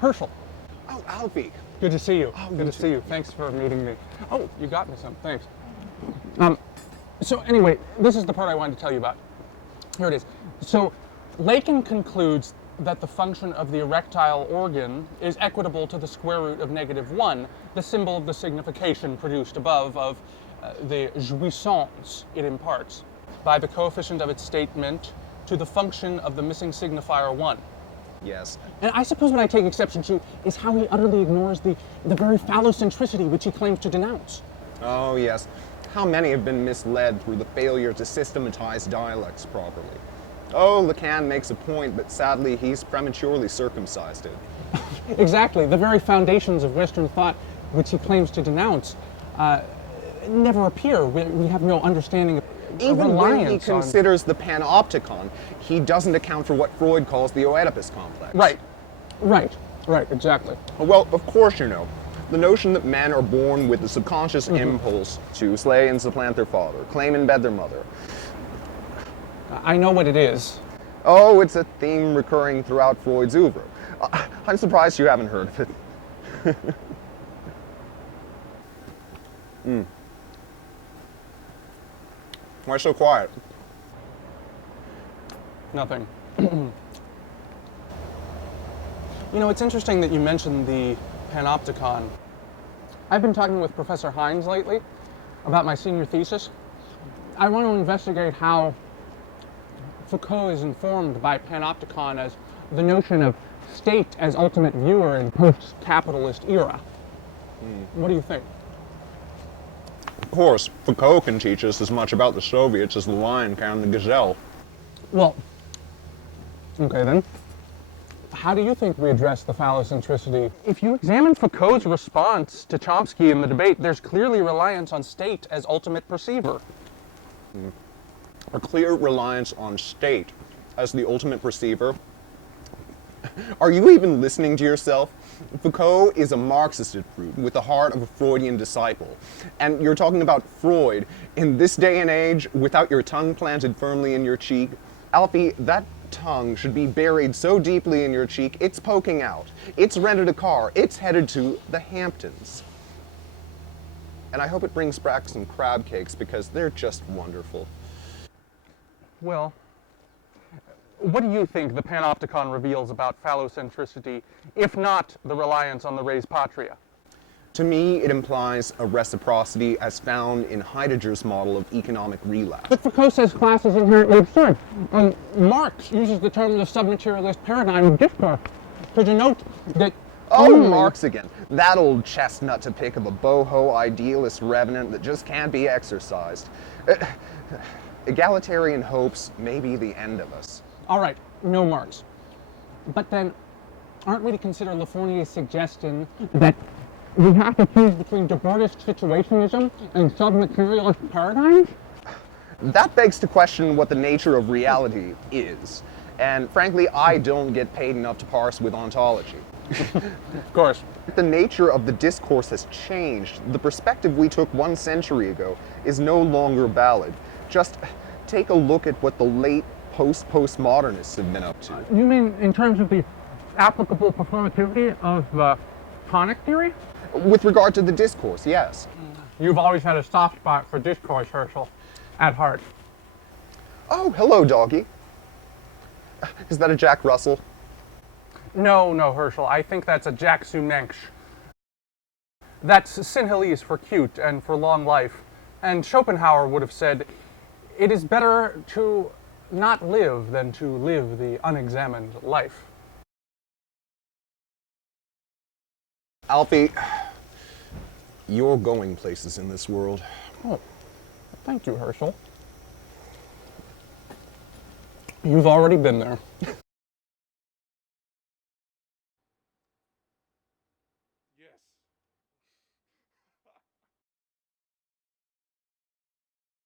Herschel, Oh, Alfie. good to see you. Oh, Good you to too. see you. Thanks for meeting me. Oh, you got me some. Thanks. So anyway, this is the part I wanted to tell you about. Here it is. So Lacan concludes that the function of the erectile organ is equitable to the square root of -1, the symbol of the signification produced above of the jouissance it imparts, by the coefficient of its statement to the function of the missing signifier 1. Yes. And I suppose what I take exception to is how he utterly ignores the very phallocentricity which he claims to denounce. Oh, yes. How many have been misled through the failure to systematize dialects properly? Oh, Lacan makes a point, but sadly he's prematurely circumcised it. Exactly. The very foundations of Western thought which he claims to denounce never appear. We have no understanding of Even when he reliance on... considers the panopticon, he doesn't account for what Freud calls the Oedipus complex. Right, exactly. Well, of course you know. The notion that men are born with the subconscious impulse to slay and supplant their father, claim and bed their mother. I know what it is. Oh, it's a theme recurring throughout Freud's oeuvre. I'm surprised you haven't heard of it. Why so quiet? Nothing. You know, it's interesting that you mentioned the panopticon. I've been talking with Professor Hines lately about my senior thesis. I want to investigate how Foucault is informed by panopticon as the notion of state as ultimate viewer in post-capitalist era. What do you think? Of course, Foucault can teach us as much about the Soviets as the lion can the gazelle. Well, okay then. How do you think we address the phallocentricity? If you examine Foucault's response to Chomsky in the debate, there's clearly reliance on state as ultimate perceiver. A clear reliance on state as the ultimate perceiver. Are you even listening to yourself? Foucault is a Marxist at root, with the heart of a Freudian disciple. And you're talking about Freud in this day and age without your tongue planted firmly in your cheek? Alfie, that tongue should be buried so deeply in your cheek, it's poking out. It's rented a car. It's headed to the Hamptons. And I hope it brings back some crab cakes because they're just wonderful. Well, what do you think the panopticon reveals about phallocentricity, if not the reliance on the res patria? To me, it implies a reciprocity as found in Heidegger's model of economic relapse. But Foucault says class is inherently absurd. Marx uses the term of the submaterialist paradigm of discourse to denote that Marx again. That old chestnut to pick of a boho idealist revenant that just can't be exercised. Egalitarian hopes may be the end of us. All right, no Marx. But then, aren't we to consider Le Fournier's suggestion that we have to choose between Debrotist situationism and submaterialist paradigms? That begs to question what the nature of reality is. And frankly, I don't get paid enough to parse with ontology. Of course. The nature of the discourse has changed. The perspective we took 1 century ago is no longer valid. Just take a look at what the late postmodernists have been up to. You mean in terms of the applicable performativity of tonic theory? With regard to the discourse, yes. You've always had a soft spot for discourse, Herschel, at heart. Oh, hello, doggy. Is that a Jack Russell? No, Herschel, I think that's a Jack Sumensch. That's Sinhalese for cute and for long life. And Schopenhauer would have said, it is better to not live than to live the unexamined life. Alfie, you're going places in this world. Oh, thank you, Herschel. You've already been there.